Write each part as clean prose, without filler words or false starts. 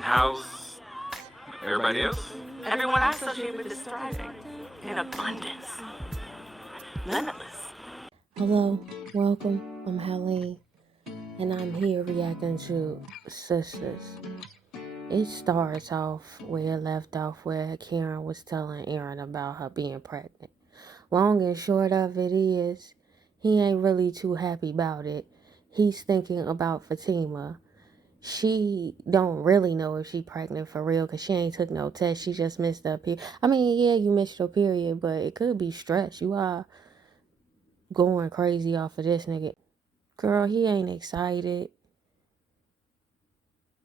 How's everybody else? Everyone I associate with is thriving in abundance, limitless. Hello, welcome. I'm Helene, and I'm here reacting to Sistas. It starts off where it left off, where Karen was telling Aaron about her being pregnant. Long and short of it is, he ain't really too happy about it. He's thinking about Fatima. She don't really know if she pregnant for real because she ain't took no test. She just missed her period. I mean, yeah, you missed your period, but it could be stress. You are going crazy off of this nigga. Girl, he ain't excited.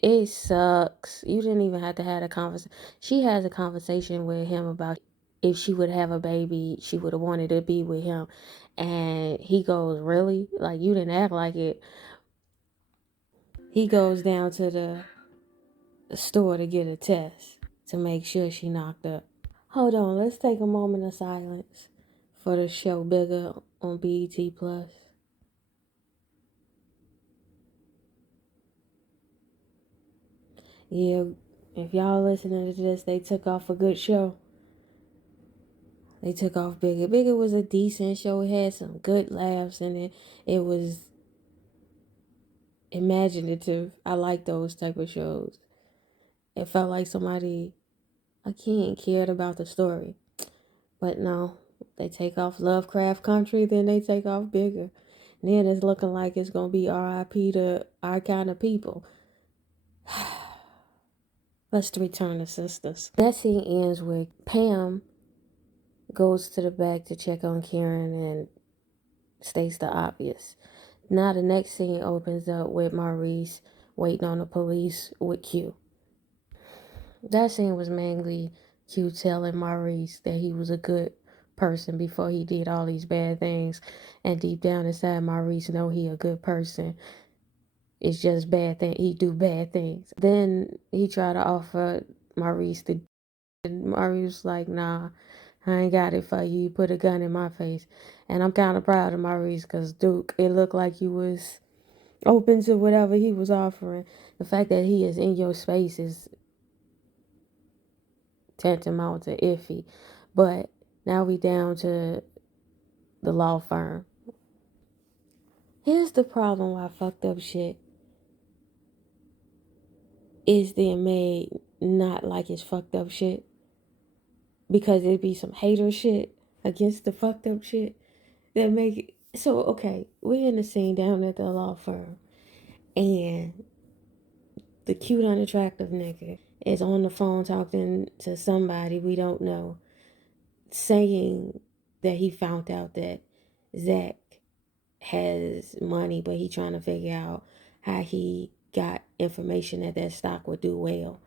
It sucks. You didn't even have to have a conversation. She has a conversation with him about if she would have a baby, she would have wanted to be with him. And he goes, really? Like, you didn't act like it. He goes down to the store to get a test to make sure she knocked up. Hold on, let's take a moment of silence for the show Bigger on BET Plus. Yeah, if y'all listening to this, they took off a good show. They took off Bigger. Bigger was a decent show. It had some good laughs in it. It was imaginative. I like those type of shows. It felt like somebody, I can't, cared about the story. But no, they take off Lovecraft Country, then they take off Bigger. Then it's looking like it's going to be R.I.P. to our kind of people. Let's return to Sistas. That scene ends with Pam goes to the back to check on Karen and states the obvious. Now the next scene opens up with Maurice waiting on the police with Q. That scene was mainly Q telling Maurice that he was a good person before he did all these bad things. And deep down inside, Maurice know he a good person. It's just bad thing. He do bad things. Then he tried to offer Maurice the. Maurice was like, nah, I ain't got it for you. You put a gun in my face. And I'm kind of proud of Maurice because, Duke, it looked like you was open to whatever he was offering. The fact that he is in your space is tantamount to iffy. But now we down to the law firm. Here's the problem why fucked up shit is then made not like it's fucked up shit. Because it'd be some hater shit against the fucked up shit that make it. So, okay, we're in the scene down at the law firm. And the cute, unattractive nigga is on the phone talking to somebody we don't know, saying that he found out that Zach has money, but he trying to figure out how he got information that that stock would do well.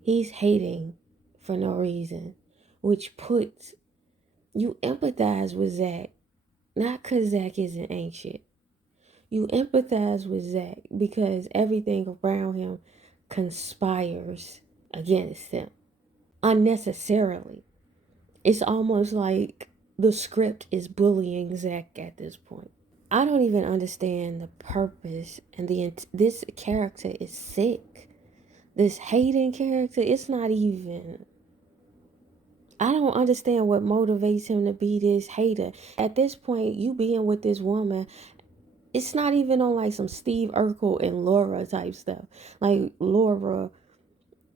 He's hating for no reason, which puts you empathize with Zach, not because Zach isn't ain't shit. You empathize with Zach because everything around him conspires against him unnecessarily. It's almost like the script is bullying Zach at this point. I don't even understand the purpose and this character is sick. This hating character, it's not even. I don't understand what motivates him to be this hater. At this point, you being with this woman, it's not even on like some Steve Urkel and Laura type stuff. Like Laura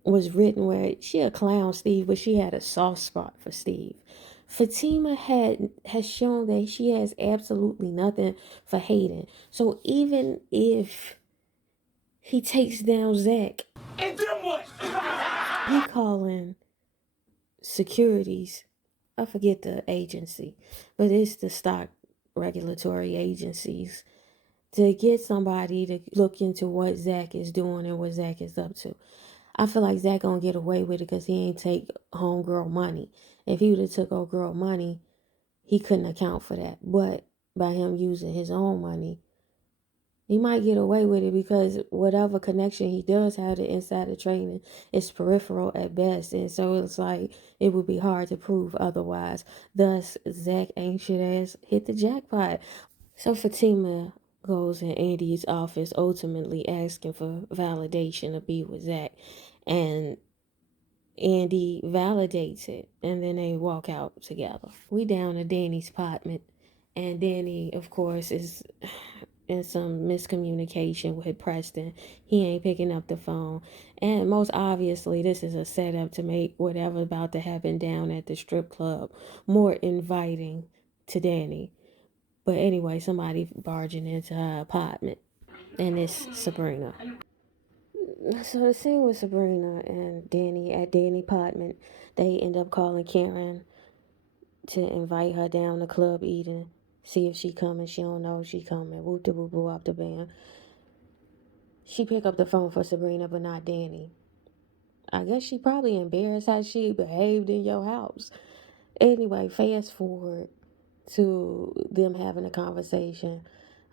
was written where she a clown Steve, but she had a soft spot for Steve. Fatima has shown that she has absolutely nothing for Hayden. So even if he takes down Zach, And then what? he calling securities. I forget the agency, but it's the stock regulatory agencies to get somebody to look into what Zach is doing and what Zach is up to. I feel like Zach gonna get away with it because he ain't take homegirl money. If he would have took old girl money, he couldn't account for that. But by him using his own money, he might get away with it because whatever connection he does have to insider trading is peripheral at best. And so it's like it would be hard to prove otherwise. Thus, Zach ain't shit ass hit the jackpot. So Fatima goes in Andy's office, ultimately asking for validation to be with Zach. And Andy validates it, and then they walk out together. We down to Danny's apartment, and Danny, of course, is in some miscommunication with Preston. He ain't picking up the phone, and most obviously, this is a setup to make whatever about to happen down at the strip club more inviting to Danny. But anyway, somebody barging into her apartment, and it's Sabrina. So the scene with Sabrina and Danny at Danny apartment, they end up calling Karen to invite her down to Club Eden, see if she coming. She don't know if she coming. Whoop de whoop up the band. She pick up the phone for Sabrina, but not Danny. I guess she probably embarrassed how she behaved in your house. Anyway, fast forward to them having a conversation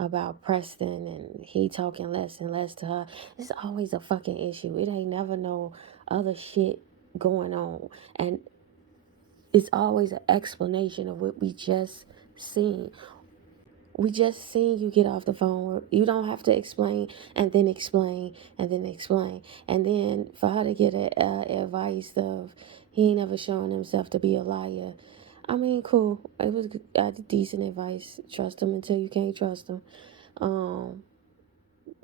about Preston and he talking less and less to her. It's always a fucking issue. It ain't never no other shit going on. And it's always an explanation of what we just seen. We just seen you get off the phone. You don't have to explain and then explain and then explain. And then for her to get advice of he ain't never shown himself to be a liar. I mean, cool. It was decent advice. Trust him until you can't trust him.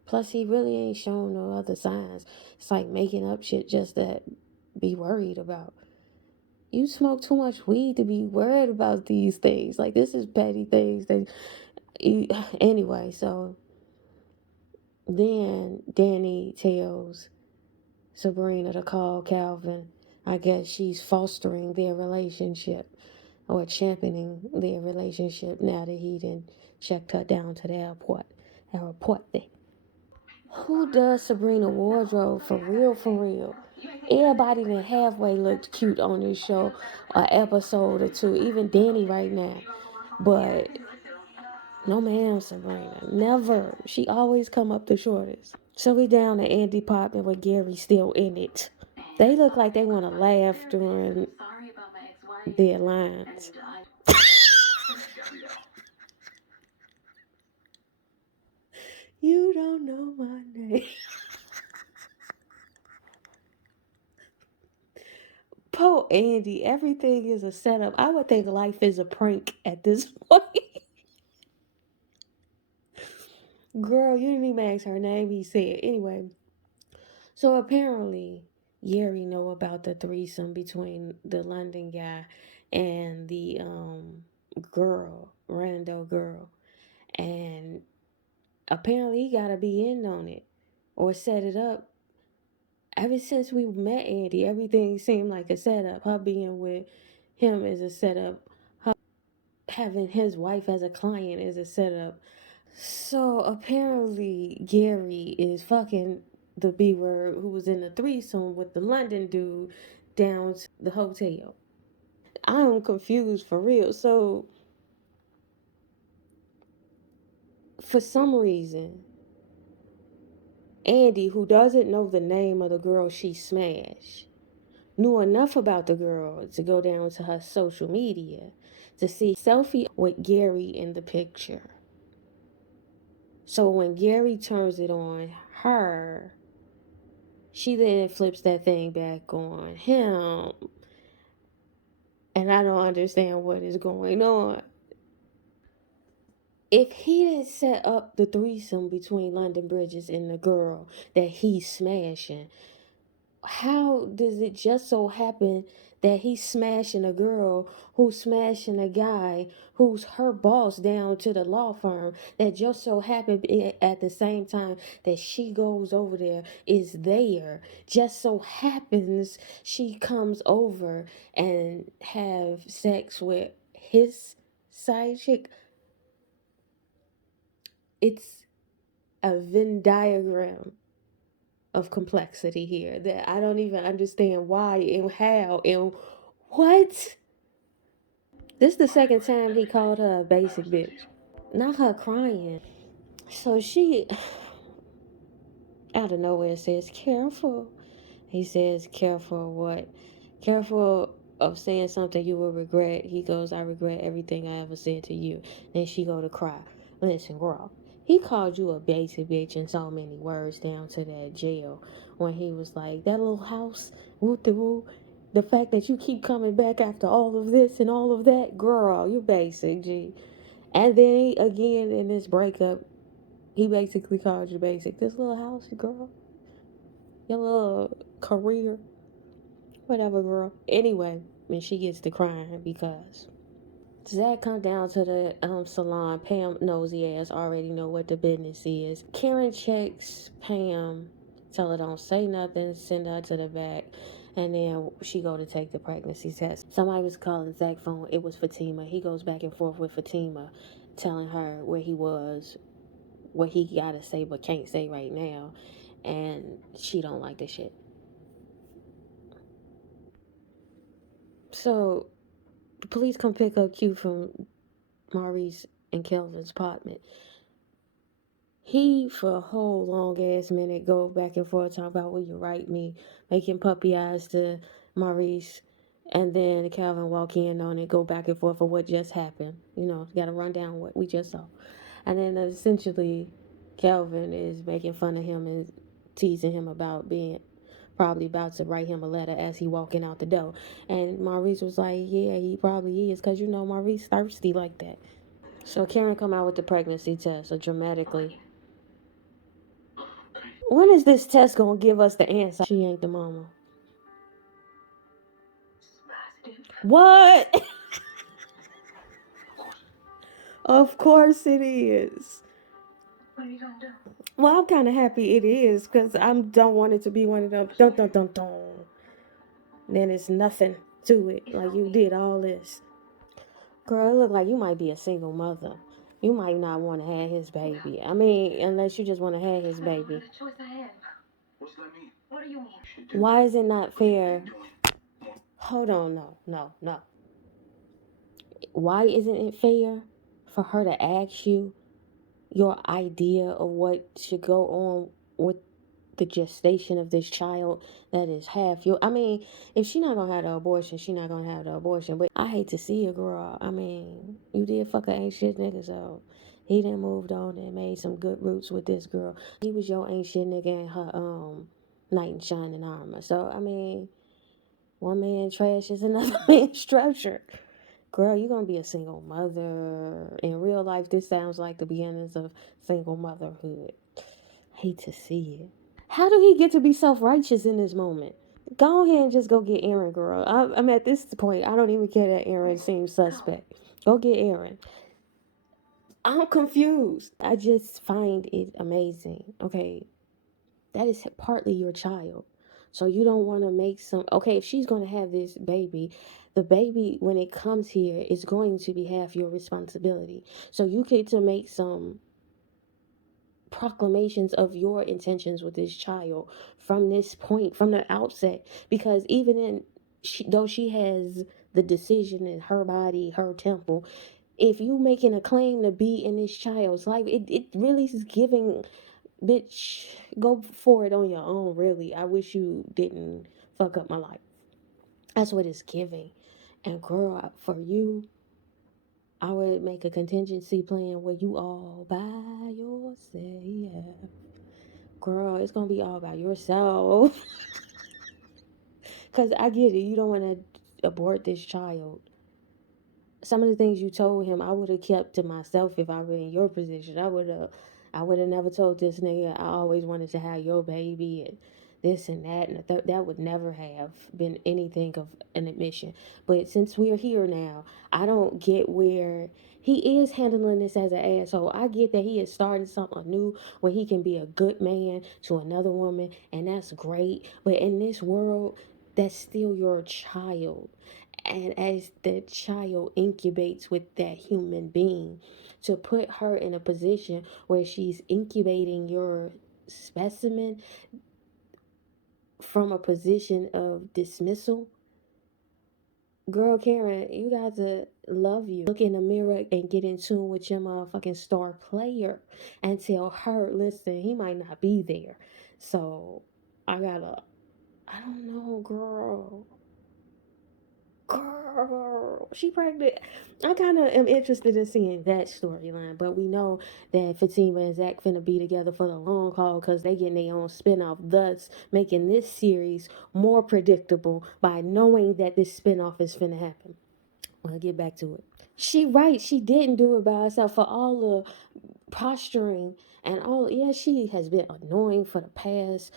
Plus, he really ain't shown no other signs. It's like making up shit just to be worried about. You smoke too much weed to be worried about these things. Like, this is petty things that you, anyway. So then Danny tells Sabrina to call Calvin. I guess she's fostering their relationship or championing their relationship now that he done checked her down to the airport. Thing. Who does Sabrina wardrobe for real, for real? Everybody that halfway looked cute on this show, an episode or two, even Danny right now. But no ma'am, Sabrina. Never. She always come up the shortest. So we down to Andy apartment with Gary still in it. They look like they want to laugh during their lines. You don't know my name. Poor Andy, everything is a setup. I would think life is a prank at this point. Girl, you didn't even ask her name, he said. Anyway, so apparently Gary know about the threesome between the London guy and the girl, rando girl. And apparently he gotta be in on it or set it up. Ever since we met Andy, everything seemed like a setup. Her being with him is a setup. Her having his wife as a client is a setup. So apparently Gary is fucking the B word who was in the threesome with the London dude down to the hotel. I'm confused for real. So for some reason, Andy, who doesn't know the name of the girl she smashed, knew enough about the girl to go down to her social media to see selfie with Gary in the picture. So when Gary turns it on her, she then flips that thing back on him. And I don't understand what is going on. If he didn't set up the threesome between London Bridges and the girl that he's smashing, how does it just so happen that he's smashing a girl who's smashing a guy who's her boss down to the law firm that just so happened at the same time that she goes over there is there, just so happens she comes over and have sex with his side chick? It's a Venn diagram of complexity here that I don't even understand why and how and what. This is the second time he called her a basic bitch. Not her crying. So she, out of nowhere, says, careful. He says, careful what? Careful of saying something you will regret. He goes, I regret everything I ever said to you. Then she go to cry. Listen, girl, He called you a basic bitch in so many words down to that jail when he was like, that little house, whoop de woo. The fact that you keep coming back after all of this and all of that, girl, you basic, G. And then again in this breakup, he basically called you basic. This little house, girl, your little career, whatever, girl. Anyway, when she gets to crying because Zach come down to the salon. Pam nosy ass already know what the business is. Karen checks Pam, tell her don't say nothing, send her to the back, and then she go to take the pregnancy test. Somebody was calling Zach's phone. It was Fatima. He goes back and forth with Fatima, telling her where he was, what he gotta say but can't say right now, and she don't like the shit. So the police come pick up Q from Maurice and Kelvin's apartment. He, for a whole long ass minute, go back and forth talking about, will you write me, making puppy eyes to Maurice, and then Calvin walk in on it, go back and forth for what just happened. You know, got to run down what we just saw. And then essentially, Calvin is making fun of him and teasing him about being probably about to write him a letter as he walking out the door. And Maurice was like, yeah, he probably is, because you know Maurice thirsty like that. So Karen come out with the pregnancy test, so dramatically. When is this test gonna give us the answer? She ain't the mama. What? Of course it is. What are you gonna do? Well, I'm kind of happy it is because I don't want it to be one of them. Dun dun dun dun. Then it's nothing to it. Like you did all this. Girl, it look like you might be a single mother. You might not want to have his baby. I mean, unless you just want to have his baby. Choice I have. What's that mean? What do you mean? Why is it not fair? Hold on, no. Why isn't it fair for her to ask you your idea of what should go on with the gestation of this child that is half you? I mean, if she not gonna have the abortion, she not gonna have the abortion. But I hate to see a girl. I mean, you did fuck a ain't shit nigga, so he done moved on and made some good roots with this girl. He was your ain't shit nigga in her knight in shining armor. So I mean, one man trash is another man's treasure. Girl, you're gonna be a single mother. In real life, this sounds like the beginnings of single motherhood. Hate to see it. How do he get to be self-righteous in this moment? Go ahead and just go get Aaron, girl. I'm at this point, I don't even care that Aaron seems suspect. Go get Aaron. I'm confused. I just find it amazing. Okay, that is partly your child. So you don't want to make some, okay, if she's going to have this baby, the baby, when it comes here, is going to be half your responsibility. So you get to make some proclamations of your intentions with this child from this point, from the outset. Because even though she has the decision in her body, her temple, if you making a claim to be in this child's life, it really is giving. Bitch, go for it on your own, really. I wish you didn't fuck up my life. That's what it's giving. And girl, for you, I would make a contingency plan where you all by yourself. Girl, it's gonna be all by yourself. Cause I get it, you don't wanna abort this child. Some of the things you told him, I would have kept to myself if I were in your position. I would have never told this nigga I always wanted to have your baby and this and that and that would never have been anything of an admission. But since we're here now, I don't get where he is handling this as an asshole. I get that he is starting something new where he can be a good man to another woman, and that's great. But in this world, that's still your child. And as the child incubates with that human being, to put her in a position where she's incubating your specimen from a position of dismissal, girl, Karen, you got to love you. Look in the mirror and get in tune with your motherfucking star player and tell her, listen, he might not be there. So I don't know, girl. Girl, she pregnant. I kind of am interested in seeing that storyline, but we know that Fatima and Zach finna be together for the long haul because they getting their own spinoff, thus making this series more predictable by knowing that this spinoff is finna happen. I'll get back to it. She didn't do it by herself for all the posturing and all. Yeah, she has been annoying for the past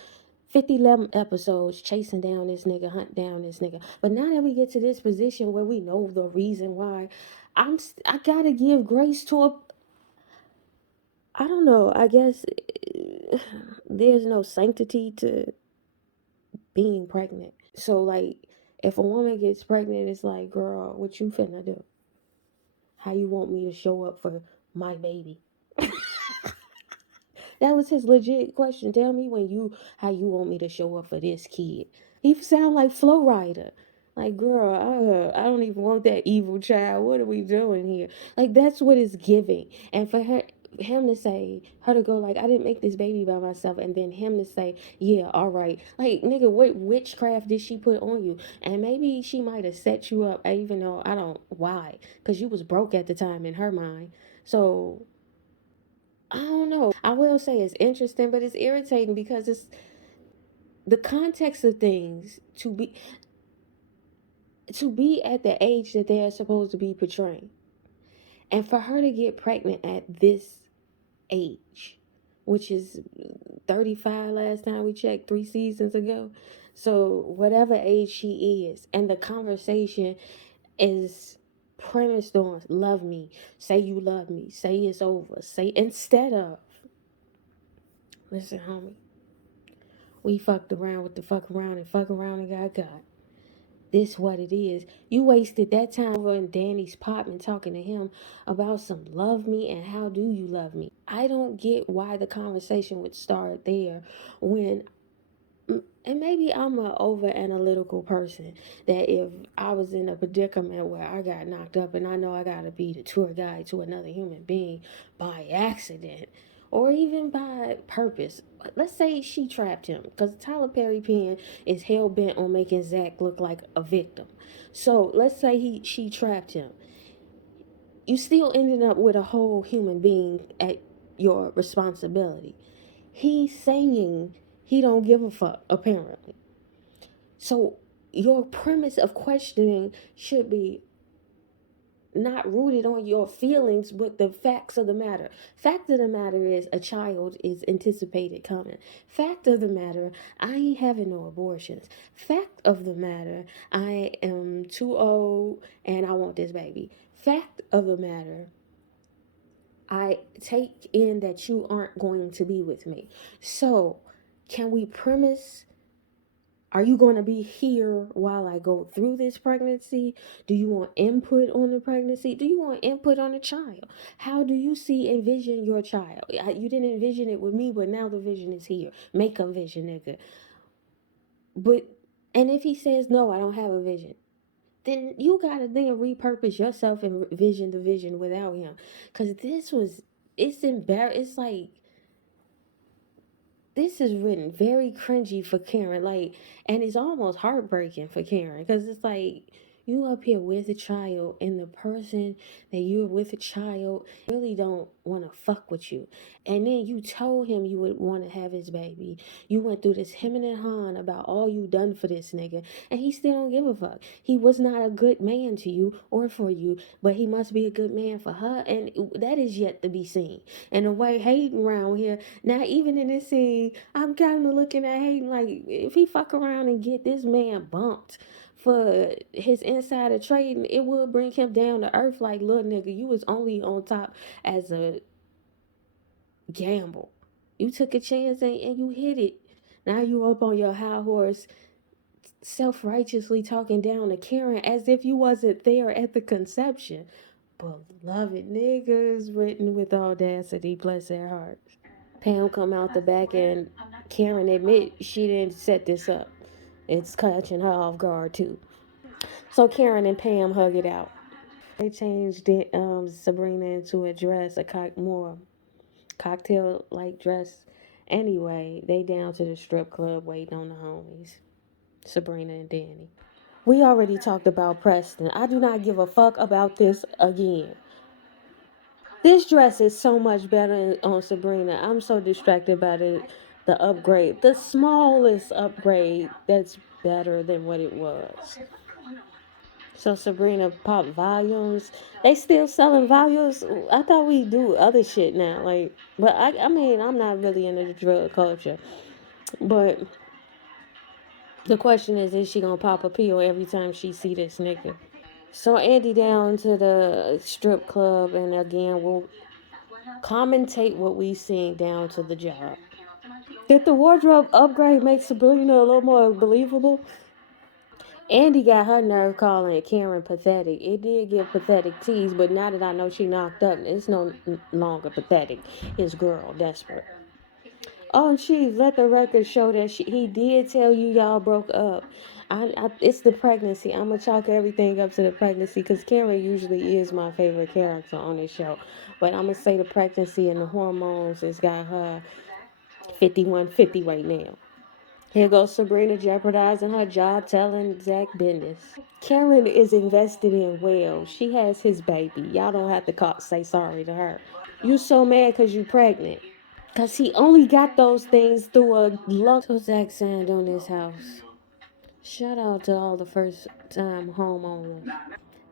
50 episodes chasing down this nigga, hunt down this nigga. But now that we get to this position where we know the reason why, I gotta give grace to a. I don't know. I guess there's no sanctity to being pregnant. So like, if a woman gets pregnant, it's like, girl, what you finna do? How you want me to show up for my baby? That was his legit question. Tell me how you want me to show up for this kid. He sound like Flo Rida. Like, girl, I don't even want that evil child. What are we doing here? Like, that's what it's giving. And for him to say, her to go like, I didn't make this baby by myself, and then him to say, yeah, all right. Like, nigga, what witchcraft did she put on you? And maybe she might have set you up, even though I don't, why? Because you was broke at the time in her mind. So I don't know. I will say it's interesting, but it's irritating because it's the context of things to be at the age that they are supposed to be portraying. And for her to get pregnant at this age, which is 35 last time we checked, 3 seasons ago. So whatever age she is, and the conversation is premised on love me, say you love me, say it's over, say instead of listen, homie. We fucked around with the fuck around and got. This what it is. You wasted that time over in Danny's apartment talking to him about some love me and how do you love me. I don't get why the conversation would start there when and maybe I'm a over analytical person that if I was in a predicament where I got knocked up and I know I gotta be the tour guide to another human being by accident or even by purpose. Let's say she trapped him because Tyler Perry Penn is hell bent on making Zach look like a victim. So let's say she trapped him. You still ended up with a whole human being at your responsibility. He's saying he don't give a fuck, apparently. So your premise of questioning should be not rooted on your feelings, but the facts of the matter. Fact of the matter is a child is anticipated coming. Fact of the matter, I ain't having no abortions. Fact of the matter, I am too old and I want this baby. Fact of the matter, I take in that you aren't going to be with me. So can we premise, are you going to be here while I go through this pregnancy? Do you want input on the pregnancy? Do you want input on the child? How do you envision your child? You didn't envision it with me, but now the vision is here. Make a vision, nigga. But, and if he says, no, I don't have a vision, then you got to then repurpose yourself and vision the vision without him. Because it's embarrassing. It's like, this is written very cringy for Karen, like, and it's almost heartbreaking for Karen because it's like you up here with a child, and the person that you're with a child really don't want to fuck with you, and then you told him you would want to have his baby. You went through this him and han about all you done for this nigga, and he still don't give a fuck. He was not a good man to you or for you, but he must be a good man for her, and that is yet to be seen. And the way hating around here now, even in this scene, I'm kind of looking at Hayden like, if he fuck around and get this man bumped for his insider trading, it would bring him down to earth. Like, look, nigga, you was only on top as a gamble. You took a chance and you hit it. Now you up on your high horse, self-righteously talking down to Karen as if you wasn't there at the conception. Beloved niggas written with audacity, bless their hearts. Pam come out the back and Karen admit she didn't set this up. It's catching her off guard too. So Karen and Pam hug it out. They changed it, Sabrina into a dress, more cocktail like dress. Anyway, they down to the strip club waiting on the homies, Sabrina and Danny. We already talked about Preston. I do not give a fuck about this again. This dress is so much better on Sabrina. I'm so distracted by the upgrade. The smallest upgrade that's better than what it was. So Sabrina pop volumes. They still selling volumes. I thought we do other shit now. Like, but I mean, I'm not really into the drug culture. But the question is she gonna pop a pill every time she see this nigga? So Andy down to the strip club, and again we'll commentate what we seen down to the job. Did the wardrobe upgrade make Sabrina a little more believable? Andy got her nerve calling Karen pathetic. It did give pathetic tease, but now that I know she knocked up, it's no longer pathetic. It's girl desperate. Oh, and Chief, let the record show that he did tell you y'all broke up. It's the pregnancy. I'm gonna chalk everything up to the pregnancy because Karen usually is my favorite character on this show, but I'm gonna say the pregnancy and the hormones has got her 5150 right now. Here goes Sabrina jeopardizing her job, telling Zach business. Karen is invested in Will. She has his baby. Y'all don't have to say sorry to her. You so mad because you pregnant. Because he only got those things through a luck. So Zach signed on his house. Shout out to all the first time homeowners.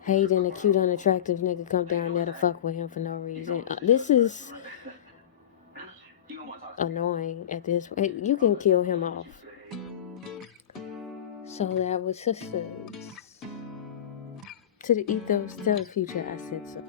Hating a cute, unattractive nigga come down there to fuck with him for no reason. This is annoying at this point. You can kill him off. So that was Sistas. To the ethos, tell the future I said so.